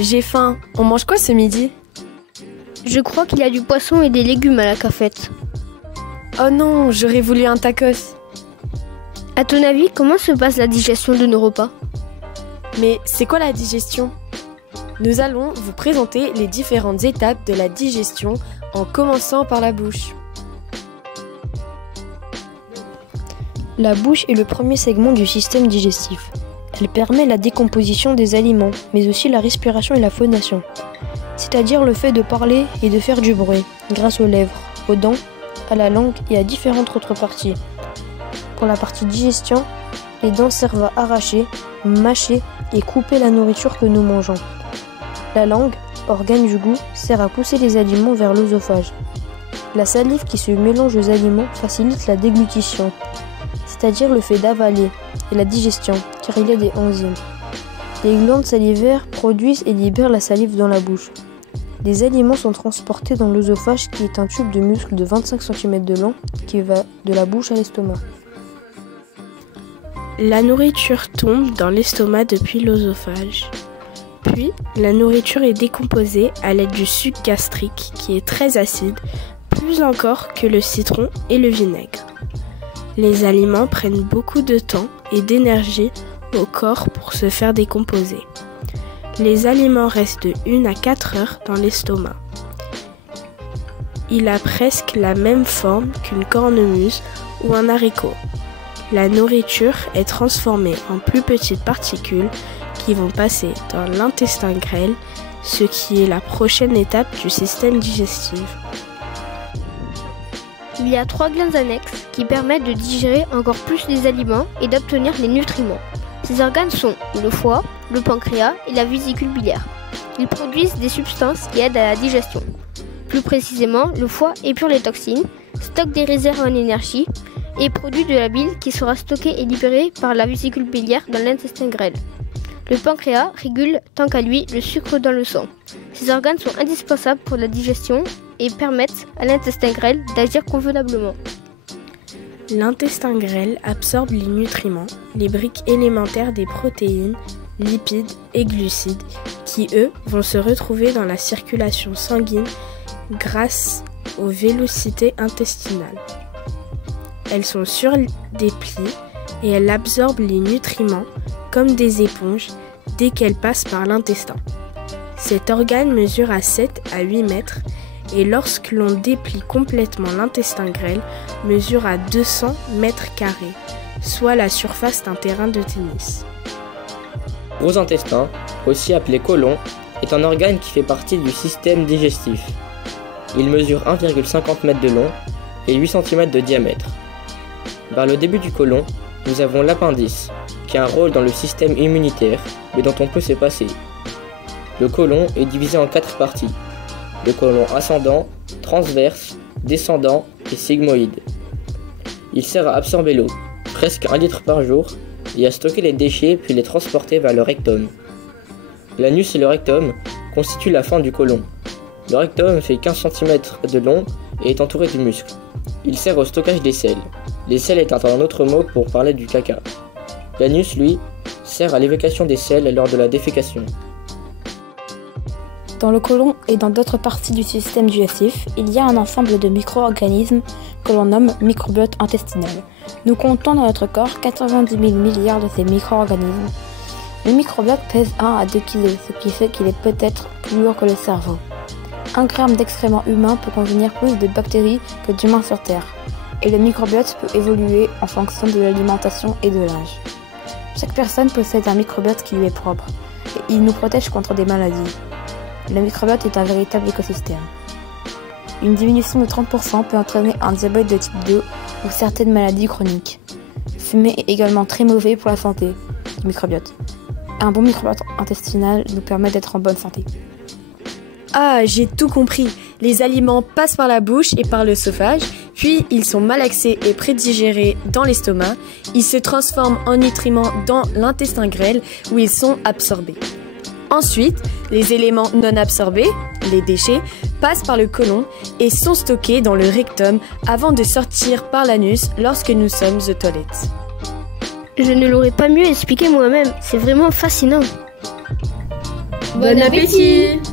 J'ai faim. On mange quoi ce midi? Je crois qu'il y a du poisson et des légumes à la cafette. Oh non, j'aurais voulu un tacos. À ton avis, comment se passe la digestion de nos repas? Mais c'est quoi la digestion? Nous allons vous présenter les différentes étapes de la digestion en commençant par la bouche. La bouche est le premier segment du système digestif. Elle permet la décomposition des aliments, mais aussi la respiration et la phonation, c'est-à-dire le fait de parler et de faire du bruit, grâce aux lèvres, aux dents, à la langue et à différentes autres parties. Pour la partie digestion, les dents servent à arracher, mâcher et couper la nourriture que nous mangeons. La langue, organe du goût, sert à pousser les aliments vers l'œsophage. La salive qui se mélange aux aliments facilite la déglutition, c'est-à-dire le fait d'avaler, et la digestion, car il y a des enzymes. Les glandes salivaires produisent et libèrent la salive dans la bouche. Les aliments sont transportés dans l'œsophage qui est un tube de muscle de 25 cm de long qui va de la bouche à l'estomac. La nourriture tombe dans l'estomac depuis l'œsophage. Puis, la nourriture est décomposée à l'aide du suc gastrique qui est très acide, plus encore que le citron et le vinaigre. Les aliments prennent beaucoup de temps et d'énergie au corps pour se faire décomposer. Les aliments restent de 1 à 4 heures dans l'estomac. Il a presque la même forme qu'une cornemuse ou un haricot. La nourriture est transformée en plus petites particules qui vont passer dans l'intestin grêle, ce qui est la prochaine étape du système digestif. Il y a 3 glandes annexes qui permettent de digérer encore plus les aliments et d'obtenir les nutriments. Ces organes sont le foie, le pancréas et la vésicule biliaire. Ils produisent des substances qui aident à la digestion. Plus précisément, le foie épure les toxines, stocke des réserves en énergie et produit de la bile qui sera stockée et libérée par la vésicule biliaire dans l'intestin grêle. Le pancréas régule, tant qu'à lui, le sucre dans le sang. Ces organes sont indispensables pour la digestion et permettent à l'intestin grêle d'agir convenablement. L'intestin grêle absorbe les nutriments, les briques élémentaires des protéines, lipides et glucides, qui eux vont se retrouver dans la circulation sanguine grâce aux vélocités intestinales. Elles sont sur des plis et elles absorbent les nutriments comme des éponges dès qu'elles passent par l'intestin. Cet organe mesure à 7 à 8 mètres et lorsque l'on déplie complètement l'intestin grêle, mesure à 200 mètres carrés, soit la surface d'un terrain de tennis. Le gros intestin, aussi appelé côlon, est un organe qui fait partie du système digestif. Il mesure 1,50 m de long et 8 cm de diamètre. Vers le début du côlon, nous avons l'appendice, qui a un rôle dans le système immunitaire, mais dont on peut se passer. Le côlon est divisé en 4 parties. Le côlon ascendant, transverse, descendant et sigmoïde. Il sert à absorber l'eau, presque 1 litre par jour, et à stocker les déchets puis les transporter vers le rectum. L'anus et le rectum constituent la fin du côlon. Le rectum fait 15 cm de long et est entouré de muscles. Il sert au stockage des selles. Les selles étant un autre mot pour parler du caca. L'anus, lui, sert à l'évacuation des selles lors de la défécation. Dans le côlon et dans d'autres parties du système digestif, il y a un ensemble de micro-organismes que l'on nomme microbiote intestinal. Nous comptons dans notre corps 90 000 milliards de ces micro-organismes. Le microbiote pèse 1 à 2 kg, ce qui fait qu'il est peut-être plus lourd que le cerveau. 1 gramme d'excréments humains peut contenir plus de bactéries que d'humains sur Terre. Et le microbiote peut évoluer en fonction de l'alimentation et de l'âge. Chaque personne possède un microbiote qui lui est propre, et il nous protège contre des maladies. Le microbiote est un véritable écosystème. Une diminution de 30% peut entraîner un diabète de type 2 ou certaines maladies chroniques. Fumer est également très mauvais pour la santé du microbiote. Un bon microbiote intestinal nous permet d'être en bonne santé. Ah, j'ai tout compris. Les aliments passent par la bouche et par l'œsophage, puis ils sont malaxés et prédigérés dans l'estomac. Ils se transforment en nutriments dans l'intestin grêle où ils sont absorbés. Ensuite, les éléments non absorbés, les déchets, passent par le côlon et sont stockés dans le rectum avant de sortir par l'anus lorsque nous sommes aux toilettes. Je ne l'aurais pas mieux expliqué moi-même, c'est vraiment fascinant. Bon appétit!